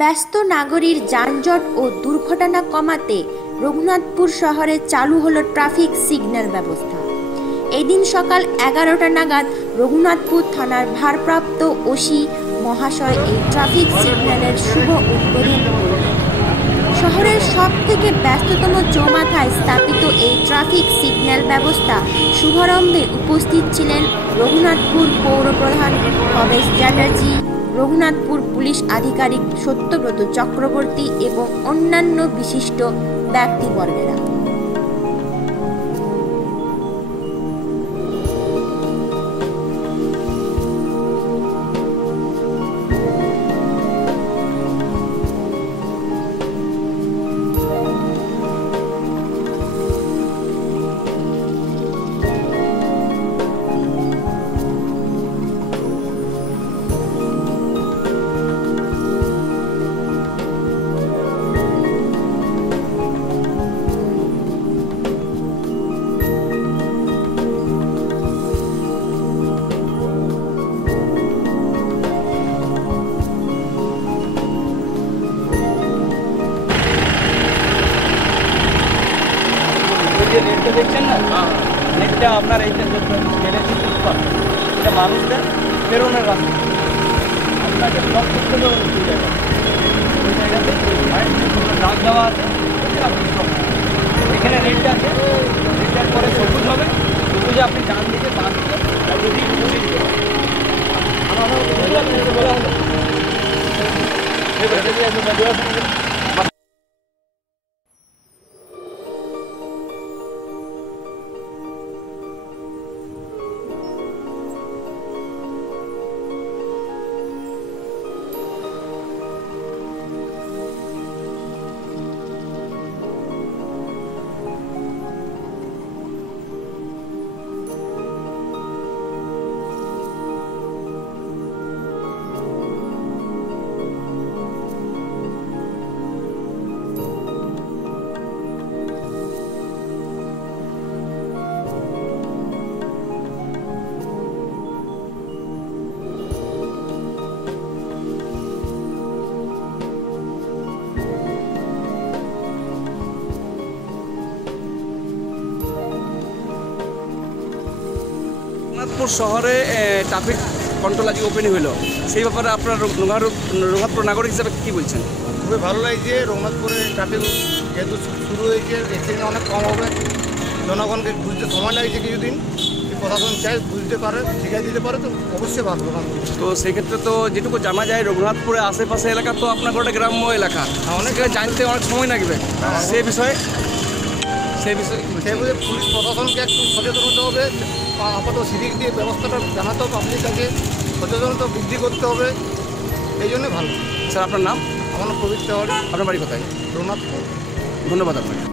ব্যস্ত নাগরিক যানজট ও দুর্ঘটনা কমাতে রঘুনাথপুর শহরে চালু হলো ট্রাফিক সিগন্যাল ব্যবস্থা। এদিন সকাল 11টা নাগাদ রঘুনাথপুর থানার ভারপ্রাপ্ত ওসি মহাশয় এই ট্রাফিক সিগন্যালের শুভ উদ্বোধন করলেন। শহরের সবথেকে ব্যস্ততম চৌমাথায় স্থাপিত এই ট্রাফিক সিগন্যাল ব্যবস্থা শুভারম্ভে উপস্থিত ছিলেন রঘুনাথপুর পৌরপ্রধান ভবেশ চ্যাটার্জি, রঘুনাথপুর পুলিশ আধিকারিক সত্যব্রত চক্রবর্তী এবং অন্যান্য বিশিষ্ট ব্যক্তিবর্গেরা। যে নেটটা দেখছেন না, নেটটা আপনার এইটা এটা মানুষদের বেরোনোর রাস্তা, আপনাকে ব্লক করতে হবে ওই জায়গা, ওই জায়গাতে দাগ দেওয়া আছে, এখানে নেটটা আছে। নেটটার পরে সবুজ হবে, সবুজে আপনি ডান দিকে বাঁ দিকে যদি বসে দিতে পারেন। বলা হলো রঘুনাথপুর শহরে ট্রাফিক কন্ট্রোল আজ ওপেনিং হলো, সেই ব্যাপারে আপনার রঘুনাথপুর নাগরিক হিসাবে কী বলছেন? খুবই ভালো লাগছে। রঘুনাথপুরে ট্রাফিক যেহেতু শুরু হয়েছে, অ্যাক্সিডেন্ট অনেক কম হবে। জনগণকে বুঝতে সময় লাগছে কিছুদিন, প্রশাসন চাই বুঝতে পারে, শিখিয়ে দিতে পারে, তো অবশ্যই ভালো। তো সেক্ষেত্রে তো যেটুকু জানা যায় রঘুনাথপুরে আশেপাশে এলাকা তো আপনার একটা গ্রাম্য এলাকা, অনেকে জানতে অনেক সময় লাগবে। সেই বিষয়ে পুলিশ প্রশাসনকে একটু সচেতন হতে হবে। আপাতত সিভিক দিয়ে ব্যবস্থাটা জানাতে হবে, আপনি তাকে সচেতনতা বৃদ্ধি করতে হবে, এই জন্যে ভালো। স্যার আপনার নাম? আমার নাম প্রবীর তেওয়ারি। আপনার বাড়ি কোথায়? রঘুনাথপুর। ধন্যবাদ আপনাকে।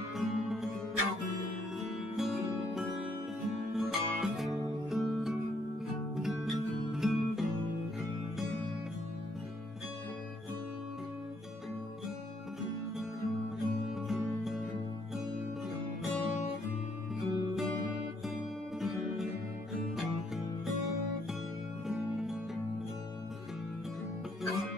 No.